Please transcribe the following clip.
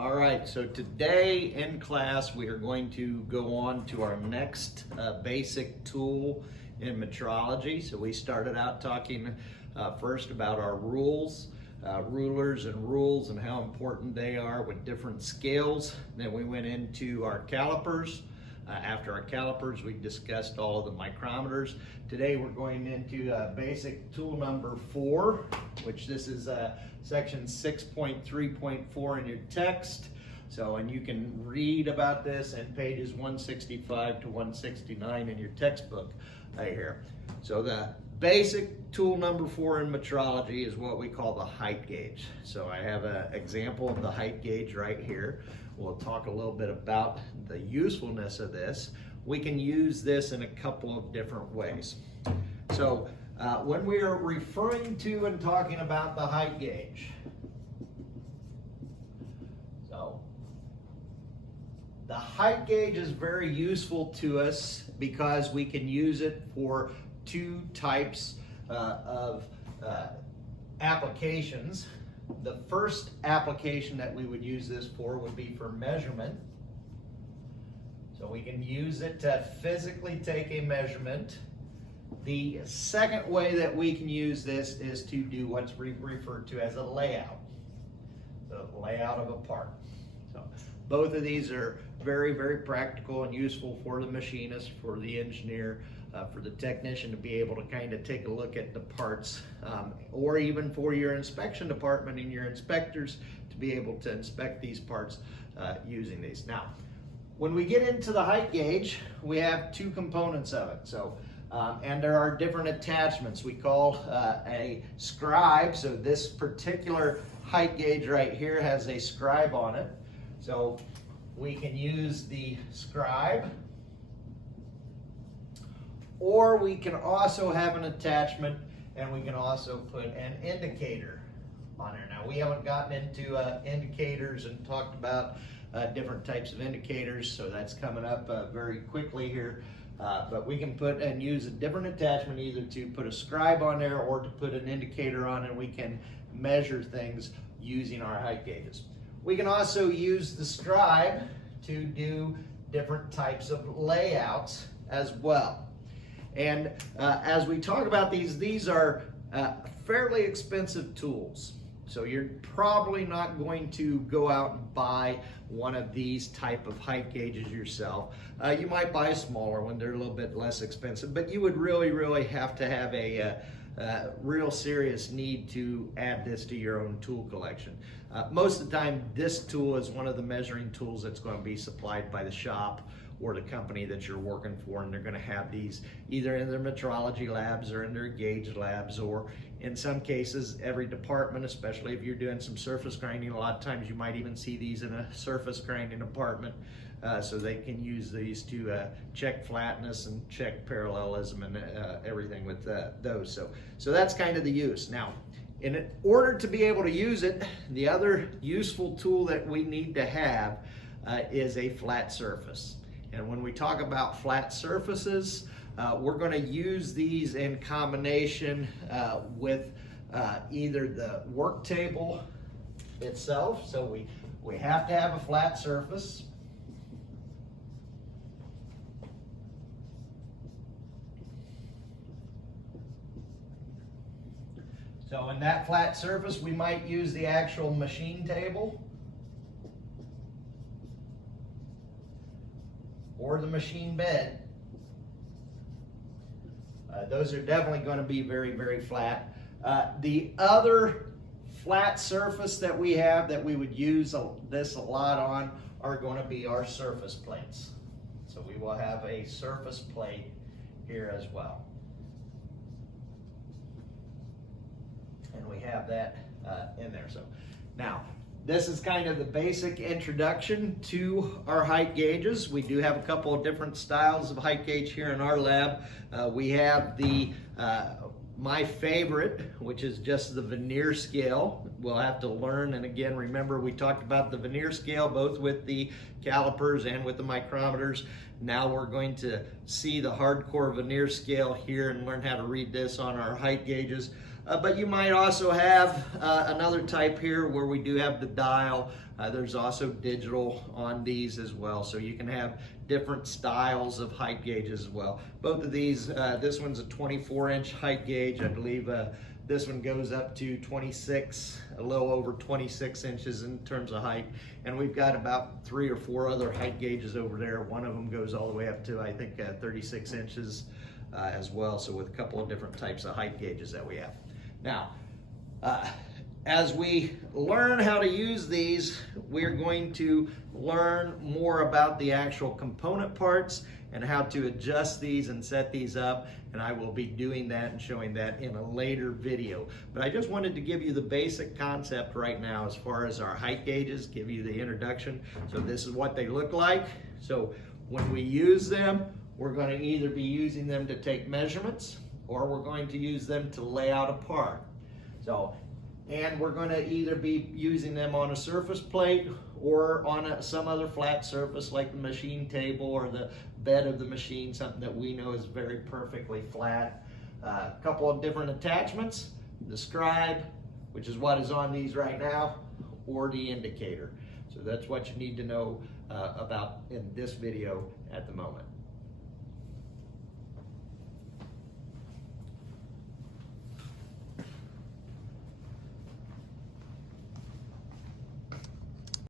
All right, so today in class we are going to go on to our next basic tool in metrology. So we started out talking first about our rules, rulers and rules and how important they are with different scales. Then we went into our calipers. After our calipers, we discussed all of the micrometers. Today we're going into basic tool number 4, which this is section 6.3.4 in your text. So, and you can read about this in pages 165 to 169 in your textbook right here. So the basic tool number 4 in metrology is what we call the height gauge. So I have an example of the height gauge right here. We'll talk a little bit about the usefulness of this. We can use this in a couple of different ways. So when we are referring to and talking about the height gauge, so the height gauge is very useful to us because we can use it for two types of applications. The first application that we would use this for would be for measurement. So we can use it to physically take a measurement. The second way that we can use this is to do what's referred to as a layout. The layout of a part. So both of these are very, very practical and useful for the machinist, for the engineer, for the technician to be able to kind of take a look at the parts, or even for your inspection department and your inspectors to be able to inspect these parts using these. Now, when we get into the height gauge, we have two components of it. So, and there are different attachments. We call a scribe. So this particular height gauge right here has a scribe on it. So we can use the scribe, or we can also have an attachment and we can also put an indicator on there. Now we haven't gotten into indicators and talked about different types of indicators, so that's coming up very quickly here. But we can put and use a different attachment either to put a scribe on there or to put an indicator on, and we can measure things using our height gauges. We can also use the scribe to do different types of layouts as well. And as we talk about these are fairly expensive tools. So you're probably not going to go out and buy one of these type of height gauges yourself. You might buy a smaller one, they're a little bit less expensive, but you would really have to have a real serious need to add this to your own tool collection. Most of the time, this tool is one of the measuring tools that's going to be supplied by the shop or the company that you're working for, and they're going to have these either in their metrology labs or in their gauge labs, or in some cases, every department, especially if you're doing some surface grinding, a lot of times you might even see these in a surface grinding department, so they can use these to check flatness and check parallelism and everything with those. So that's kind of the use. Now, in order to be able to use it, the other useful tool that we need to have is a flat surface. And when we talk about flat surfaces, we're going to use these in combination with either the work table itself. So we have to have a flat surface. So in that flat surface, we might use the actual machine table or the machine bed. Those are definitely going to be very flat. The other flat surface that we have that we would use this a lot on are going to be our surface plates. So we will have a surface plate here as well. And we have that in there. So now, this is kind of the basic introduction to our height gauges. We do have a couple of different styles of height gauge here in our lab. We have the my favorite, which is just the vernier scale. We'll have to learn, and again, remember we talked about the vernier scale both with the calipers and with the micrometers. Now we're going to see the hardcore vernier scale here and learn how to read this on our height gauges. But you might also have another type here where we do have the dial. There's also digital on these as well, so you can have different styles of height gauges as well. Both of these, this one's a 24-inch height gauge. I believe this one goes up to 26, a little over 26 inches in terms of height. And we've got about 3 or 4 other height gauges over there. One of them goes all the way up to, I think, 36 inches as well. So with a couple of different types of height gauges that we have. Now, as we learn how to use these, we're going to learn more about the actual component parts and how to adjust these and set these up, and I will be doing that and showing that in a later video. But I just wanted to give you the basic concept right now as far as our height gauges, give you the introduction. So this is what they look like. So when we use them, we're going to either be using them to take measurements or we're going to use them to lay out a part. And we're going to either be using them on a surface plate or on some other flat surface like the machine table or the bed of the machine, something that we know is very perfectly flat. A couple of different attachments, the scribe, which is what is on these right now, or the indicator. So that's what you need to know about in this video at the moment.